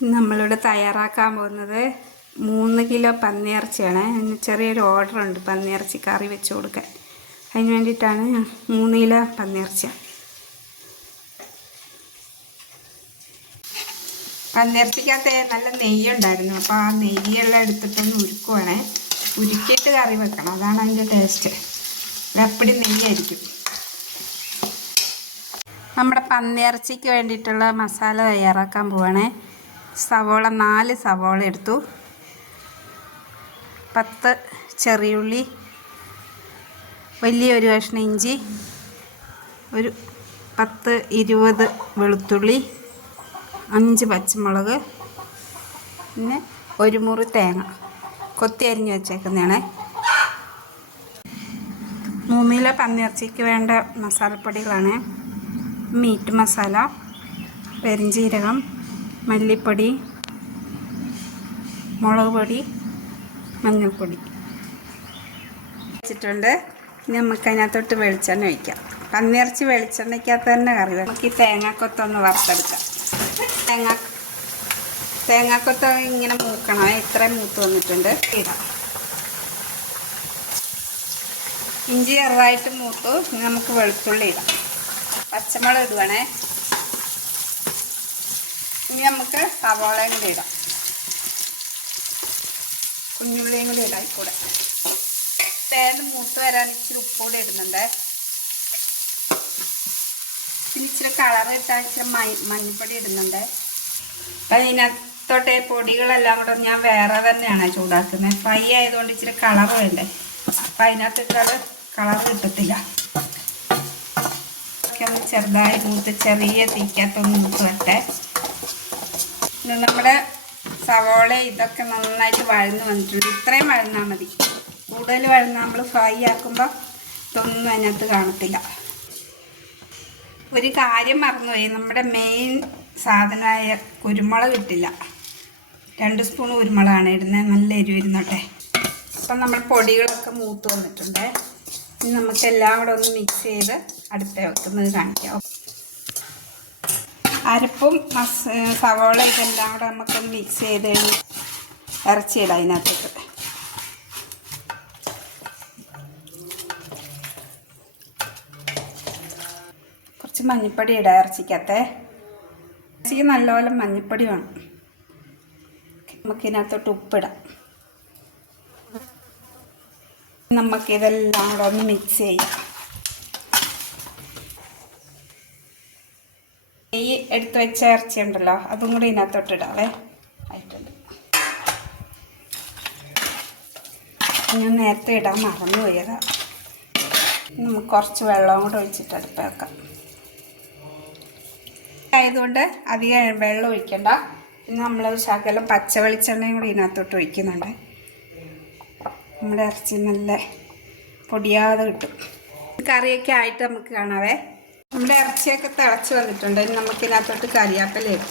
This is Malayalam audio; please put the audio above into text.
നമ്മളിവിടെ തയ്യാറാക്കാൻ പോകുന്നത് മൂന്ന് കിലോ പന്നിയിറച്ചിയാണ്. ചെറിയൊരു ഓർഡർ ഉണ്ട് പന്നിയിറച്ചി കറി വെച്ച് കൊടുക്കാൻ. അതിന് വേണ്ടിയിട്ടാണ് മൂന്ന് കിലോ പന്നിയിറച്ചി പന്നിയിറച്ചിക്കകത്ത് നല്ല നെയ്യുണ്ടായിരുന്നു അപ്പോൾ ആ നെയ്യെല്ലാം എടുത്തിട്ടൊന്ന് ഉരുക്കുവാണേ. ഉരുക്കിയിട്ട് കറി വെക്കണം. അതാണ് അതിന്റെ ടേസ്റ്റ് അപ്പടി നെയ്യായിരിക്കും. നമ്മുടെ പന്നിയിറച്ചിക്ക് വേണ്ടിയിട്ടുള്ള മസാല തയ്യാറാക്കാൻ പോവാണേ. സവോള നാല് സവോള എടുത്തു. പത്ത് ചെറിയുള്ളി വലിയൊരു കഷ്ണം ഇഞ്ചി ഒരു പത്ത് ഇരുപത് വെളുത്തുള്ളി അഞ്ച് പച്ചമുളക് പിന്നെ ഒരു മുറി തേങ്ങ. കൊത്തി അരിഞ്ഞ് വെച്ചേക്കുന്നതാണ്. മൂമിയിലെ പന്നിയിറച്ചിക്ക് വേണ്ട മസാലപ്പൊടികളാണ്. മീറ്റ് മസാല പെരിഞ്ചീരകം മല്ലിപ്പൊടി മുളക് പൊടി മഞ്ഞൾപ്പൊടി. വെച്ചിട്ടുണ്ട്. ഇനി നമുക്ക് അതിനകത്തോട്ട് വെളിച്ചെണ്ണ ഒഴിക്കാം. പന്നിയിറച്ചി വെളിച്ചെണ്ണയ്ക്കകത്ത് തന്നെ കറി. നമുക്ക് ഈ തേങ്ങാക്കൊത്തൊന്ന് വറുത്തെടുക്കാം. തേങ്ങ തേങ്ങാക്കൊത്ത ഇങ്ങനെ മൂക്കണം. ഇത്രയും മൂത്ത് വന്നിട്ടുണ്ട്. ഇടാം. ഇഞ്ചി ചെറുതായിട്ട് മൂത്തു. നമുക്ക് വെളുത്തുള്ളി ഇടാം. പച്ചമുളക് ഇടുവാണേ. ഇനി നമുക്ക് സവാളയും കൂടി ഇടാം. കുഞ്ഞുള്ളിയും കൂടി ഇടാം കൂടെ തേൻ മൂത്ത് വരാൻ ഇച്ചിരി ഉപ്പ് കൂടി ഇടുന്നുണ്ട്. പിന്നെ ഇച്ചിരി കളർ ഇട്ടാൽ ഇച്ചിരി മഞ്ഞൾപ്പൊടി ഇടുന്നുണ്ട്. അപ്പം ഇതിനകത്തോട്ടെ പൊടികളെല്ലാം കൂടെ ഞാൻ വേറെ തന്നെയാണ് ചൂടാക്കുന്നത്. ഫ്രൈ ആയതുകൊണ്ട് ഇച്ചിരി കളർ വേണ്ടേ? അപ്പം അതിനകത്ത് ഇട്ടത് കളർ കിട്ടത്തില്ല. ചെറുതായി മൂത്ത് ചെറിയ തീക്കകത്തൊന്ന് മൂത്ത് വരട്ടെ. നമ്മുടെ സവോള ഇതൊക്കെ നന്നായിട്ട് വഴന്ന് വന്നിട്ടുണ്ട്. ഇത്രയും വഴന്നാൽ മതി. കൂടുതൽ വഴന്ന് നമ്മൾ ഫ്രൈ ആക്കുമ്പോൾ ഇതൊന്നും അതിനകത്ത് കാണത്തില്ല. ഒരു കാര്യം മറന്നുപോയി. നമ്മുടെ മെയിൻ സാധനമായ കുരുമുളക് ഇട്ടില്ല. രണ്ട് സ്പൂൺ കുരുമുളകാണ് ഇടുന്നത് നല്ല എരിവ് ഇരുന്നോട്ടെ അപ്പം നമ്മൾ പൊടികളൊക്കെ മൂത്ത് വന്നിട്ടുണ്ട്. ഇനി നമുക്ക് എല്ലാം കൂടെ ഒന്ന് മിക്സ് ചെയ്ത് അടുത്ത വെക്കുന്നത് കാണിക്കാം. അരപ്പും മസ് സവോള ഇതെല്ലാം കൂടെ നമുക്കൊന്ന് മിക്സ് ചെയ്ത് കഴിഞ്ഞ് ഇറച്ചിയിടാം അതിനകത്തേക്ക്. കുറച്ച് മഞ്ഞൾപ്പൊടി ഇടാം ഇറച്ചിക്കകത്തെ. ഇറച്ചിക്ക് നല്ലപോലെ മഞ്ഞൾപ്പൊടി വേണം. നമുക്കിതിനകത്തോട്ട് ഉപ്പിടാം. നമുക്കിതെല്ലാം കൂടെ ഒന്ന് മിക്സ് ചെയ്യാം. നെയ്യ് എടുത്ത് വെച്ച ഇറച്ചി ഉണ്ടല്ലോ അതും കൂടി ഇതിനകത്തോട്ട് ഇടാവേ. ആയിട്ടുണ്ട്. ഞാൻ നേരത്തെ ഇടാൻ മറന്നു പോയതാ. നമുക്ക് കുറച്ച് വെള്ളവും കൂടെ ഒഴിച്ചിട്ട് അടുപ്പ് വെക്കാം. ആയതുകൊണ്ട് അധികം വെള്ളം ഒഴിക്കണ്ട. നമ്മൾ ശകലം പച്ച വെളിച്ചെണ്ണയും കൂടി ഇതിനകത്തോട്ട് ഒഴിക്കുന്നുണ്ട്. നമ്മുടെ ഇറച്ചി നല്ല പൊടിയാതെ കിട്ടും. കറിയൊക്കെ ആയിട്ട് നമുക്ക് കാണാവേ. നമ്മുടെ ഇറച്ചിയൊക്കെ തിളച്ച് വന്നിട്ടുണ്ട്. നമുക്ക് കറിയാപ്പല ഇടും.